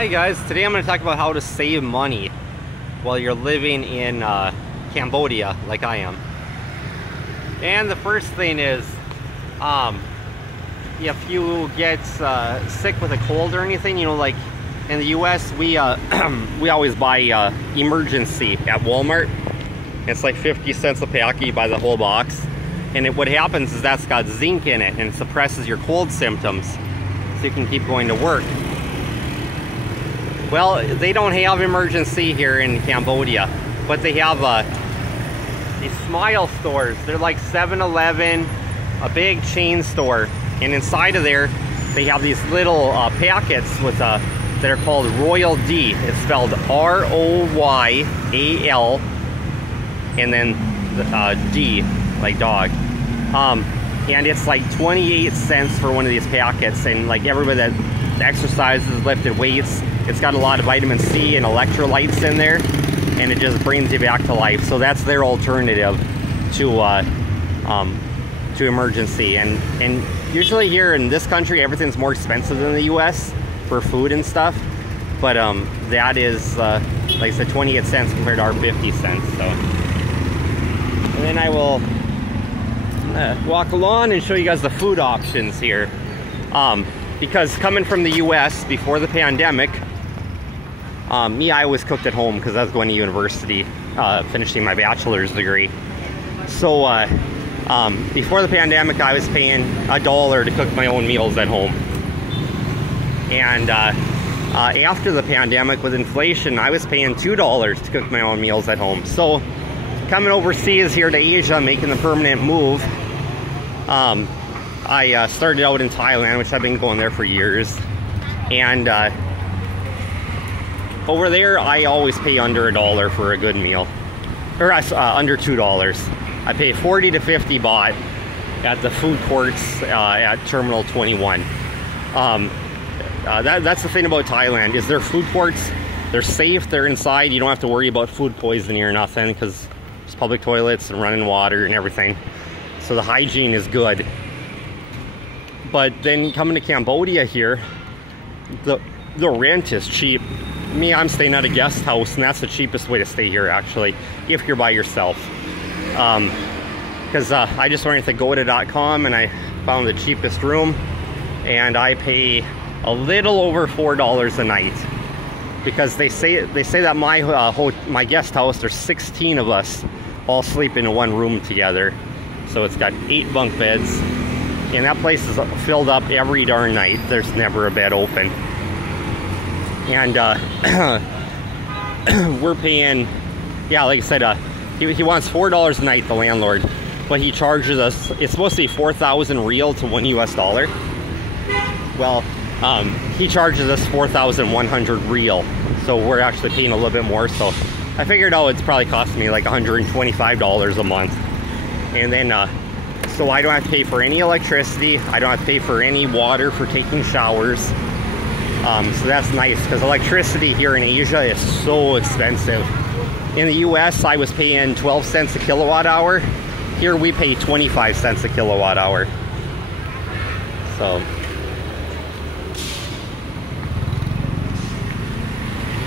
Hi guys, today I'm going to talk about how to save money while you're living in Cambodia like I am. And the first thing is, if you get sick with a cold or anything, you know, like in the US we always buy emergency at Walmart. It's like 50 cents a pack, you buy the whole box. And what happens is that's got zinc in it and it suppresses your cold symptoms so you can keep going to work. Well, they don't have emergency here in Cambodia, but they have these smile stores. They're like 7-Eleven, a big chain store, and inside of there they have these little packets with that are called Royal D. It's spelled R-O-Y-A-L and then D like dog. And it's like 28 cents for one of these packets, and like everybody that exercises, lifted weights, it's got a lot of vitamin C and electrolytes in there, and it just brings you back to life. So that's their alternative to emergency. And usually here in this country, everything's more expensive than the US for food and stuff. But that is, like I said, 28 cents compared to our 50 cents. So, and then I will walk along and show you guys the food options here. Because coming from the US before the pandemic, I always cooked at home because I was going to university, finishing my bachelor's degree. So before the pandemic, I was paying $1 to cook my own meals at home. And after the pandemic, with inflation, I was paying $2 to cook my own meals at home. So coming overseas here to Asia, making the permanent move, I started out in Thailand, which I've been going there for years. And over there, I always pay under $1 for a good meal. Or under $2. I pay 40 to 50 baht at the food courts at Terminal 21. That's the thing about Thailand, is their food courts, they're safe, they're inside. You don't have to worry about food poisoning or nothing, because there's public toilets and running water and everything. So the hygiene is good. But then coming to Cambodia here, the rent is cheap. I'm staying at a guest house, and that's the cheapest way to stay here, actually, if you're by yourself. Because I just went to Goda.com and I found the cheapest room, and I pay a little over $4 a night. Because they say that my guest house, there's 16 of us all sleep in one room together. So it's got 8 bunk beds. And that place is filled up every darn night. There's never a bed open. And we're paying, yeah, like I said, he wants $4 a night, the landlord. But he charges us, it's supposed to be 4,000 riel to $1 US. Well, he charges us 4,100 riel. So we're actually paying a little bit more. So I figured out it's probably costing me like $125 a month. And then, so I don't have to pay for any electricity. I don't have to pay for any water for taking showers. So that's nice, because electricity here in Asia is so expensive. In the US, I was paying 12 cents a kilowatt hour. Here we pay 25 cents a kilowatt hour. So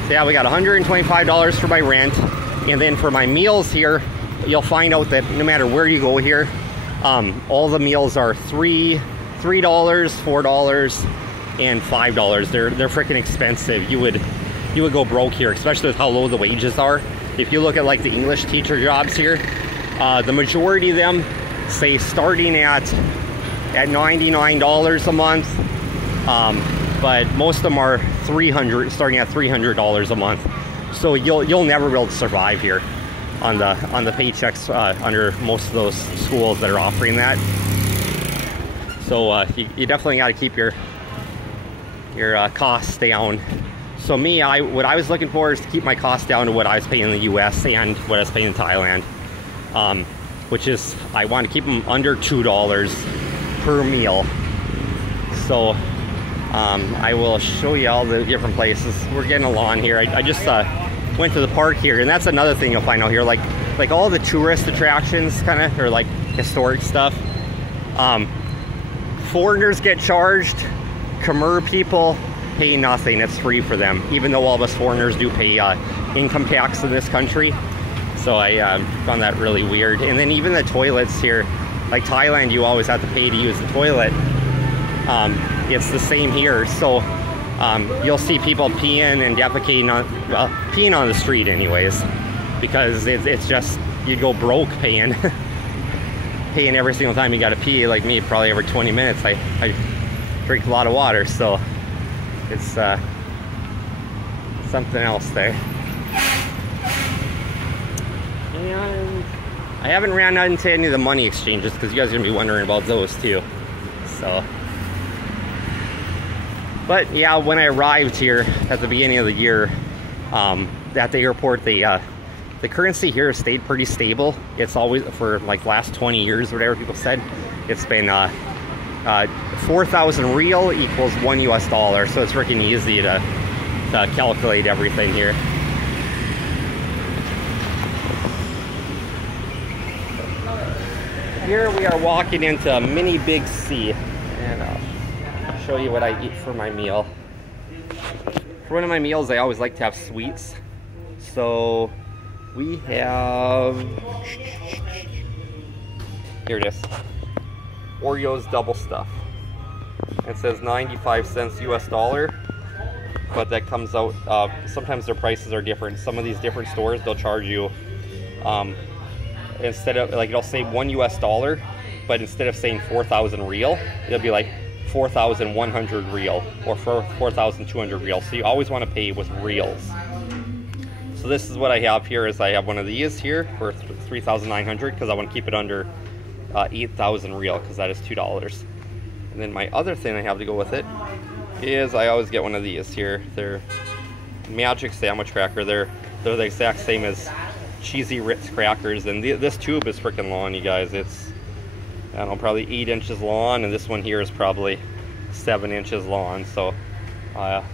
yeah, we got $125 for my rent. And then for my meals here, you'll find out that no matter where you go here, all the meals are $3, $4, and $5. They're freaking expensive. You would go broke here, especially with how low the wages are. If you look at like the English teacher jobs here, the majority of them say starting at $99 a month, but most of them are starting at $300 a month. So you'll never be able to survive here on the paychecks under most of those schools that are offering that. So you definitely got to keep your costs down. So what I was looking for is to keep my costs down to what I was paying in the US and what I was paying in Thailand, which is, I want to keep them under $2 per meal. So I will show you all the different places. We're getting along here. I just went to the park here, and that's another thing you'll find out here, like all the tourist attractions, kind of, or like historic stuff. Foreigners get charged, Khmer people pay nothing. It's free for them, even though all of us foreigners do pay income tax in this country. So I found that really weird. And then even the toilets here, like Thailand, you always have to pay to use the toilet. It's the same here. So you'll see people peeing and defecating on, well, peeing on the street anyways, because it's just, you go broke paying. Paying every single time you gotta pee. Like me, probably every 20 minutes I drink a lot of water, so it's something else there. And I haven't ran out into any of the money exchanges because you guys are gonna be wondering about those too. So, but yeah, when I arrived here at the beginning of the year, at the airport, the currency here has stayed pretty stable. It's always, for like last 20 years, whatever people said, it's been 4,000 riel equals $1 US, so it's freaking easy to calculate everything here. Here we are walking into a mini Big C, and I'll show you what I eat for my meal. For one of my meals, I always like to have sweets. So we have, here it is, Oreos double stuff. It says 95 cents US dollar, but that comes out, sometimes their prices are different. Some of these different stores, they'll charge you, instead of, like, it'll say $1 US, but instead of saying 4,000 riel, it'll be like 4,100 riel or 4,200 riel. So you always want to pay with reals. So this is what I have here. Is I have one of these here for 3,900 because I want to keep it under 8,000 riel because that is $2. And then my other thing I have to go with it is I always get one of these here. They're Magic Sandwich Cracker. They're the exact same as Cheesy Ritz crackers, and this tube is freaking long, you guys. It's, I don't know, probably 8 inches long, and this one here is probably 7 inches long, so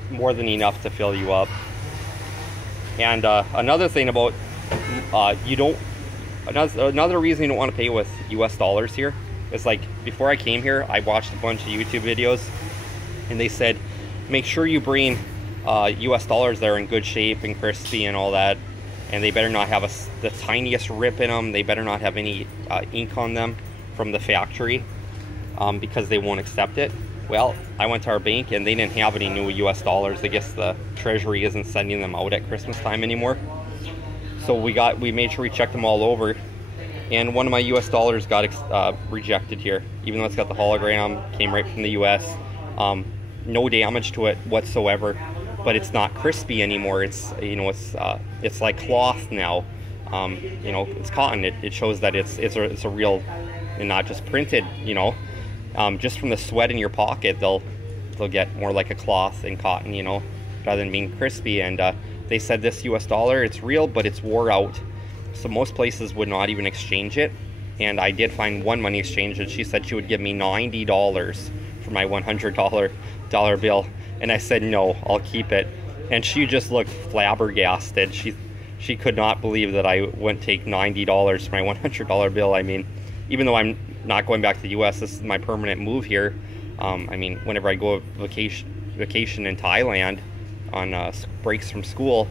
more than enough to fill you up. And another thing about another reason you don't want to pay with US dollars here is, like, before I came here, I watched a bunch of YouTube videos, and they said make sure you bring US dollars that are in good shape and crispy and all that. And they better not have the tiniest rip in them. They better not have any ink on them from the factory, because they won't accept it. Well, I went to our bank and they didn't have any new US dollars. I guess the Treasury isn't sending them out at Christmas time anymore. So we made sure we checked them all over. And one of my US dollars got rejected here, even though it's got the hologram, came right from the US. No damage to it whatsoever. But it's not crispy anymore. It's, you know, it's like cloth now. You know, it's cotton. It shows that it's a real and not just printed. You know, just from the sweat in your pocket, they'll get more like a cloth and cotton. You know, rather than being crispy. And they said this US dollar, it's real, but it's wore out. So most places would not even exchange it. And I did find one money exchange, and she said she would give me $90 for my $100 bill. And I said, no, I'll keep it. And she just looked flabbergasted. She could not believe that I wouldn't take $90 for my $100 bill. I mean, even though I'm not going back to the US, this is my permanent move here. I mean, whenever I go vacation in Thailand on breaks from school,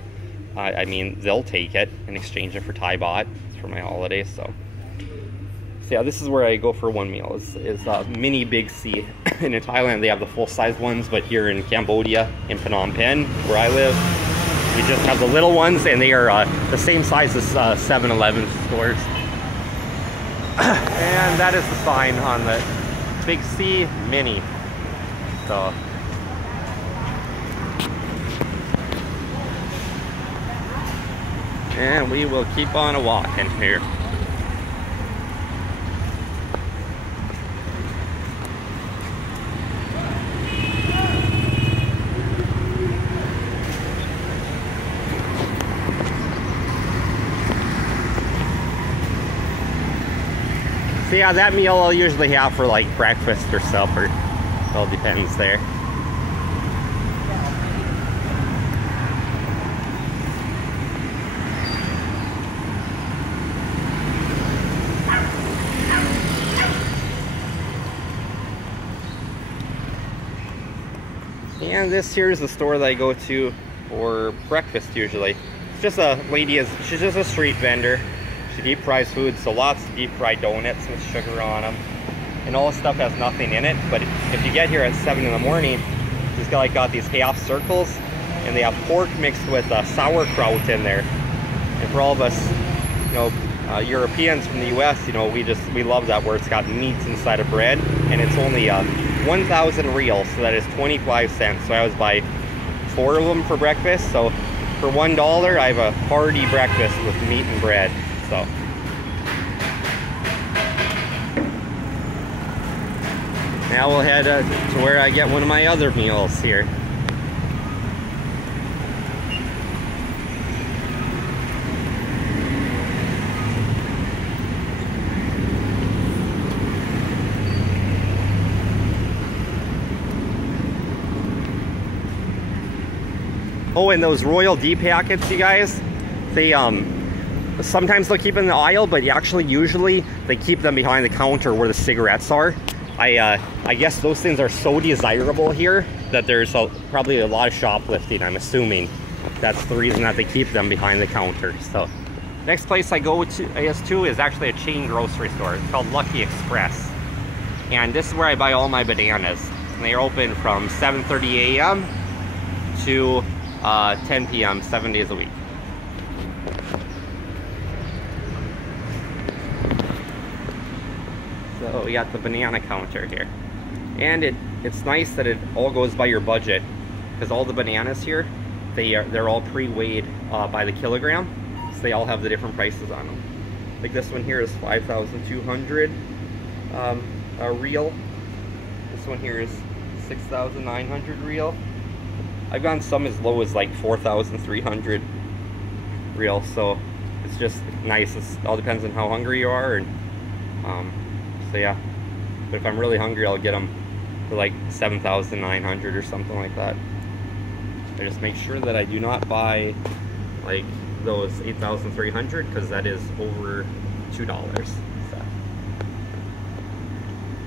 I mean, they'll take it and exchange it for Thai baht for my holidays. So yeah, this is where I go for one meal, is mini Big C. And in Thailand, they have the full-size ones, but here in Cambodia, in Phnom Penh, where I live, we just have the little ones, and they are the same size as 7-Eleven stores. And that is the sign on the Big C Mini. So, and we will keep on a walking here. So yeah, that meal I'll usually have for like breakfast or supper. It all depends there. And this here is the store that I go to for breakfast usually. It's just a lady, she's just a street vendor. She deep fries food, so lots of deep fried donuts with sugar on them. And all this stuff has nothing in it, but if you get here at 7 in the morning, she's got these half circles, and they have pork mixed with sauerkraut in there. And for all of us, you know, Europeans from the US, you know, we love that where it's got meats inside of bread, and it's only 1,000 riel, so that is 25 cents. So I always buy 4 of them for breakfast. So for $1, I have a hearty breakfast with meat and bread. So now we'll head to where I get one of my other meals here. Oh, and those Royal D packets, you guys, they sometimes they'll keep in the aisle, but usually they keep them behind the counter where the cigarettes are. I guess those things are so desirable here that there's probably a lot of shoplifting. I'm assuming that's the reason that they keep them behind the counter. So next place I go to is actually a chain grocery store. It's called Lucky Express, and this is where I buy all my bananas. And they are open from 7:30 a.m. to 10 p.m. 7 days a week. So we got the banana counter here, and it's nice that it all goes by your budget, because all the bananas here, they're all pre-weighed by the kilogram, so they all have the different prices on them. Like this one here is 5,200 riel. This one here is 6,900 riel. I've gone some as low as like 4,300 riel, so it's just nice. It all depends on how hungry you are, and so yeah. But if I'm really hungry, I'll get them for like 7,900 or something like that. I just make sure that I do not buy like those 8,300, because that is over $2. So.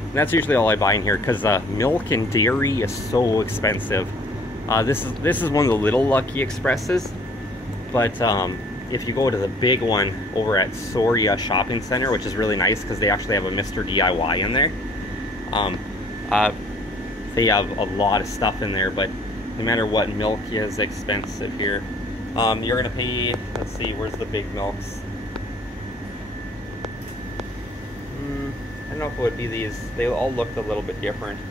And that's usually all I buy in here, because milk and dairy is so expensive. This is one of the little Lucky Expresses, but if you go to the big one over at Soria Shopping Center, which is really nice because they actually have a Mr. DIY in there. They have a lot of stuff in there, but no matter what, milk is expensive here. You're gonna pay, let's see, where's the big milks? I don't know if it would be these. They all looked a little bit different.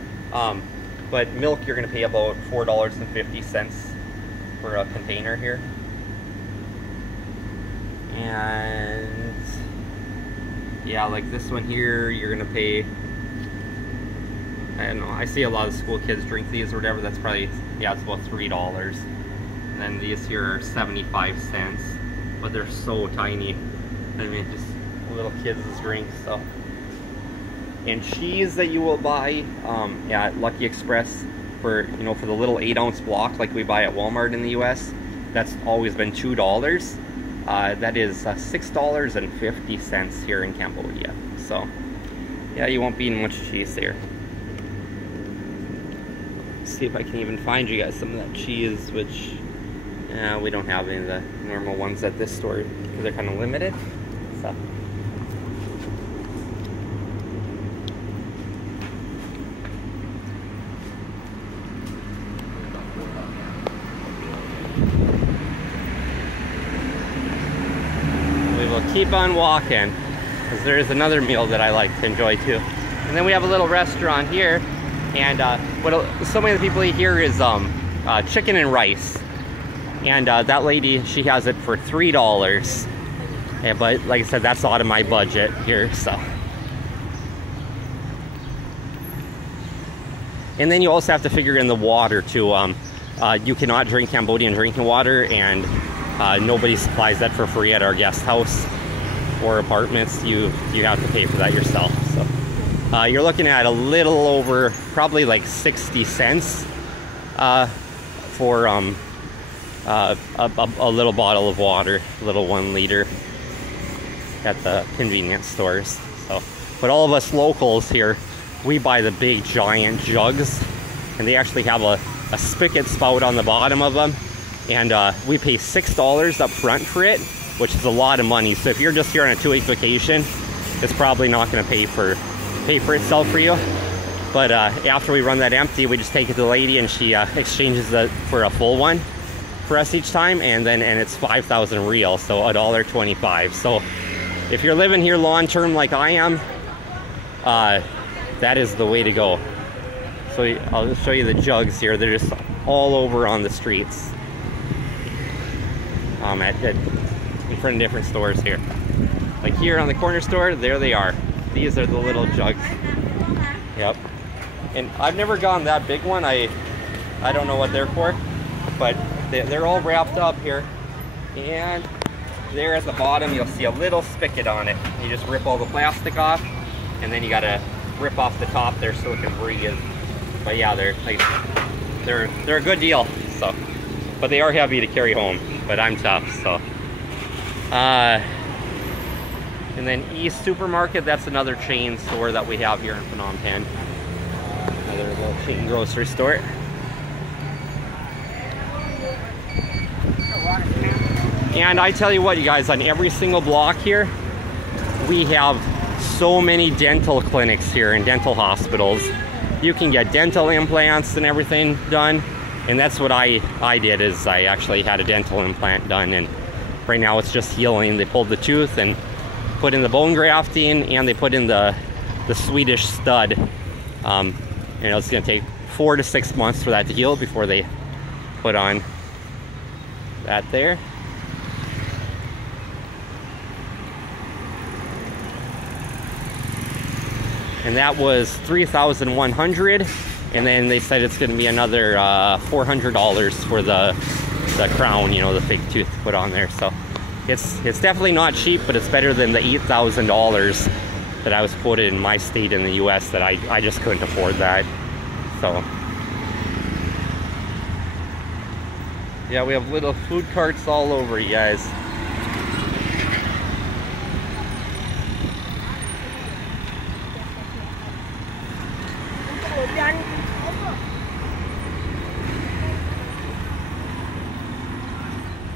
But milk, you're gonna pay about $4.50 for a container here. And yeah, like this one here, you're gonna pay, I don't know, I see a lot of school kids drink these or whatever. That's probably, yeah, it's about $3. And then these here are 75 cents, but they're so tiny. I mean, just little kids' drinks. So, and cheese that you will buy at Lucky Express for, you know, for the little 8-ounce block like we buy at Walmart in the US, that's always been $2. That is $6.50 here in Cambodia. So yeah, you won't be eating much cheese here. Let's see if I can even find you guys some of that cheese, which we don't have any of the normal ones at this store because they're kind of limited. So keep on walking, because there is another meal that I like to enjoy too. And then we have a little restaurant here, and what so many of the people eat here is chicken and rice. And that lady, she has it for $3. Yeah, but like I said, that's out of my budget here. So, and then you also have to figure in the water too. You cannot drink Cambodian drinking water, and nobody supplies that for free at our guest house or apartments. You have to pay for that yourself. So you're looking at a little over, probably like 60 cents for a little bottle of water, a little 1 liter at the convenience stores. So, but all of us locals here, we buy the big giant jugs, and they actually have a a spigot spout on the bottom of them, and we pay $6 up front for it, which is a lot of money. So if you're just here on a 2-week vacation, it's probably not going to pay for itself for you. But after we run that empty, we just take it to the lady, and she exchanges it for a full one for us each time, and it's 5,000 riel, so $1.25. So if you're living here long term like I am, that is the way to go. So I'll just show you the jugs here. They're just all over on the streets. In front of different stores here. Like here on the corner store, there they are. These are the little jugs. Yep. And I've never gotten that big one. I don't know what they're for, but they're all wrapped up here. And there at the bottom, you'll see a little spigot on it. You just rip all the plastic off, and then you gotta rip off the top there so it can breathe. But yeah, they're a good deal. So, but they are heavy to carry home. But I'm tough, so. And then East Supermarket, that's another chain store that we have here in Phnom Penh. Another little chain grocery store. And I tell you what, you guys, on every single block here, we have so many dental clinics here and dental hospitals. You can get dental implants and everything done. And that's what I did, is I actually had a dental implant done, and right now it's just healing. They pulled the tooth and put in the bone grafting, and they put in the Swedish stud. And it's gonna take 4 to 6 months for that to heal before they put on that there. And that was 3,100, and then they said it's going to be another $400 for the crown, you know, the fake tooth put on there. So it's definitely not cheap, but it's better than the $8,000 that I was quoted in my state in the US that I just couldn't afford that. So yeah, we have little food carts all over, you guys.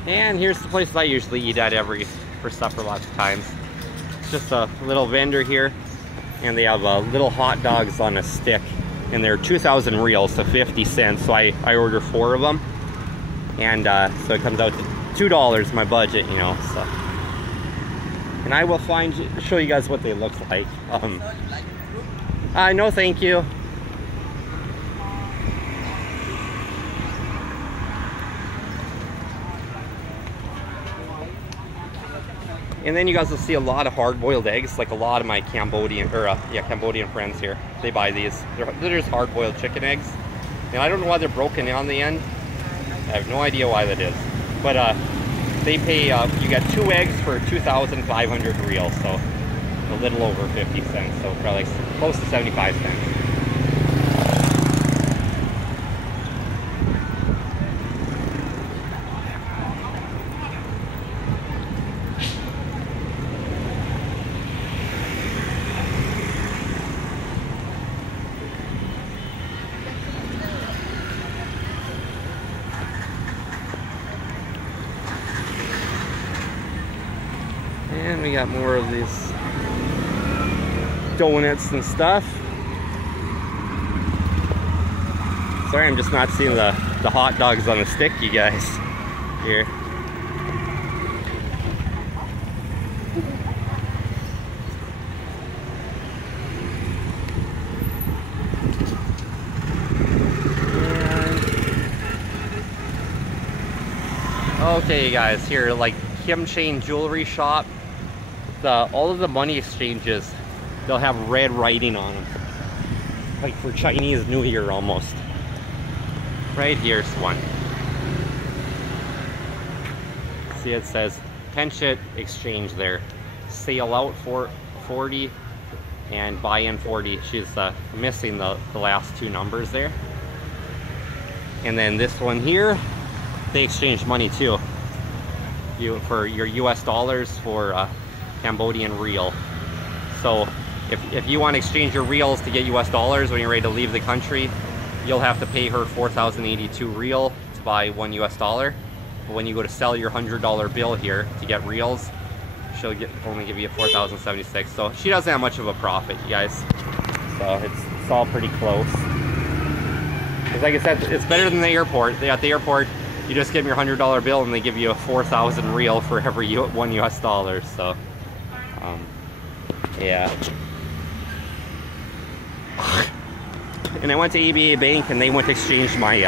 And here's the place I usually eat at for supper lots of times. It's just a little vendor here, and they have little hot dogs on a stick, and they're 2,000 riels, so 50 cents. So I order 4 of them, and so it comes out to $2, my budget, you know. So, and I will show you guys what they look like. No, thank you. And then you guys will see a lot of hard-boiled eggs, like a lot of my Cambodian friends here. They buy these. They're just hard-boiled chicken eggs. And I don't know why they're broken on the end. I have no idea why that is. But they pay, you get 2 eggs for 2,500 riel, so a little over 50 cents, so probably close to 75 cents. And we got more of these donuts and stuff. Sorry, I'm just not seeing the hot dogs on a stick, you guys, here. Okay, you guys, here, like Kim Chain Jewelry Shop. All of the money exchanges, they'll have red writing on them, like for Chinese New Year almost. Right here's one. See, it says pension exchange there. Sale out for 40 and buy in 40. She's missing the last 2 numbers there. And then this one here, they exchange money too. For your US dollars for Cambodian riel. So if you want to exchange your reals to get US dollars when you're ready to leave the country, you'll have to pay her 4,082 riel to buy $1 US. But when you go to sell your $100 bill here to get reals, she'll only give you 4,076. So she doesn't have much of a profit, you guys. So it's all pretty close. Because like I said, it's better than the airport. At the airport, you just give them your $100 bill and they give you a 4,000 riel for every $1 US. So, yeah. And I went to ABA Bank and they wouldn't exchange my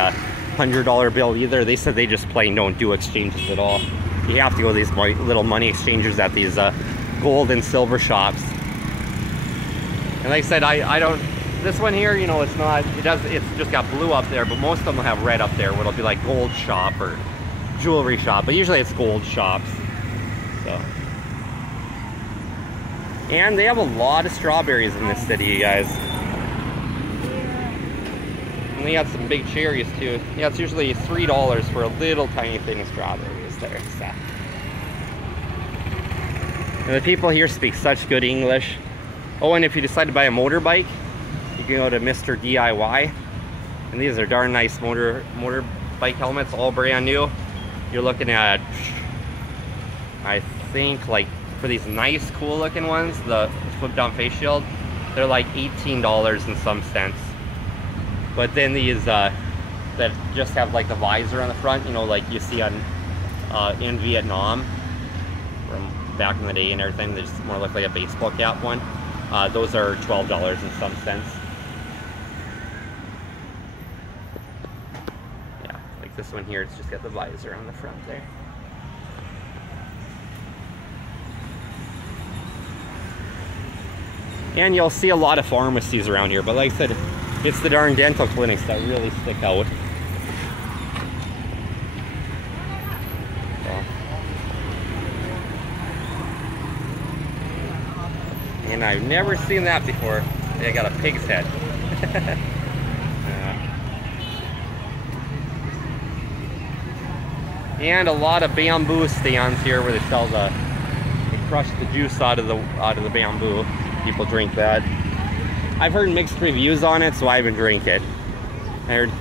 $100 bill either. They said they just plain don't do exchanges at all. You have to go to these little money exchangers at these gold and silver shops. And like I said, I don't, this one here, you know, it's just got blue up there, but most of them will have red up there where it'll be like gold shop or jewelry shop, but usually it's gold shops. So. And they have a lot of strawberries in this city, you guys. And they got some big cherries too. Yeah, it's usually $3 for a little tiny thing of strawberries there. So. And the people here speak such good English. Oh, and if you decide to buy a motorbike, you can go to Mr. DIY. And these are darn nice motorbike helmets, all brand new. You're looking at, I think, like, for these nice, cool looking ones, the flip down face shield, they're like $18 and some cents. But then these that just have like the visor on the front, you know, like you see on in Vietnam from back in the day and everything, they just more look like a baseball cap one. Those are $12 and some cents. Yeah, like this one here, it's just got the visor on the front there. And you'll see a lot of pharmacies around here, but like I said, it's the darn dental clinics that really stick out. So. And I've never seen that before. They got a pig's head. And a lot of bamboo stands here where they sell they crush the juice out of the bamboo. People drink that. I've heard mixed reviews on it, so I haven't drank it. I heard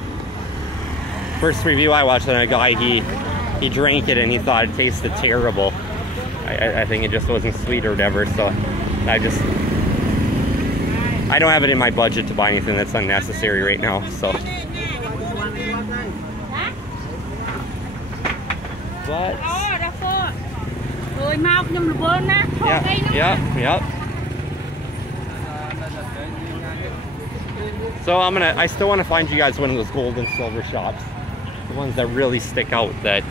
first review I watched on a guy, he drank it and he thought it tasted terrible. I think it just wasn't sweet or whatever, so I don't have it in my budget to buy anything that's unnecessary right now, so. But yep. So I still want to find you guys one of those gold and silver shops. The ones that really stick out that.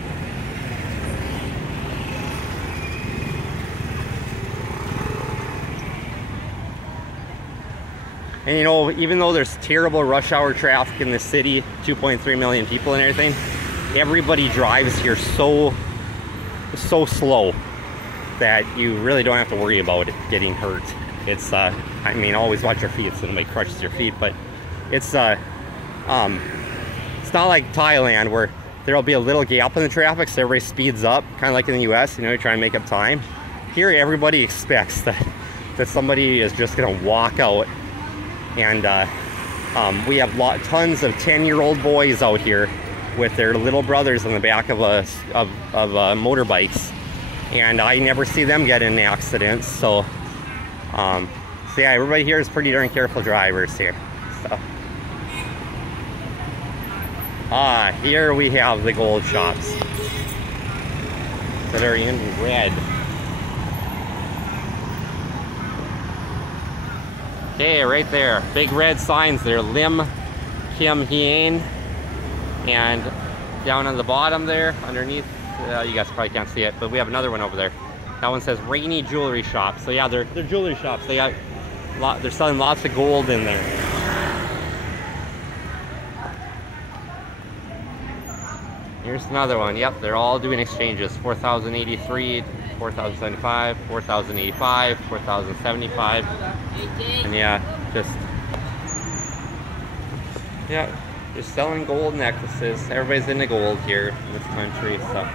And you know, even though there's terrible rush hour traffic in the city, 2.3 million people and everything, everybody drives here so slow that you really don't have to worry about it getting hurt. It's I mean, always watch your feet so nobody crushes your feet, but it's not like Thailand where there'll be a little gap in the traffic so everybody speeds up, kind of like in the US, you know, you try and make up time. Here everybody expects that somebody is just gonna walk out. And we have tons of 10-year-old boys out here with their little brothers on the back of motorbikes, and I never see them get in accidents. So yeah, everybody here is pretty darn careful drivers here. So here we have the gold shops that are in red. Okay, right there, big red signs there, Lim Kim Hien, and down on the bottom there, underneath, you guys probably can't see it, but we have another one over there. That one says Rainy Jewelry Shop. So yeah, they're jewelry shops. They're selling lots of gold in there. Here's another one. Yep, they're all doing exchanges. 4,083. 4,075, 4,085, 4,075, and yeah, just selling gold necklaces. Everybody's into gold here in this country, so.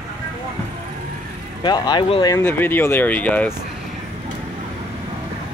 Well, I will end the video there, you guys.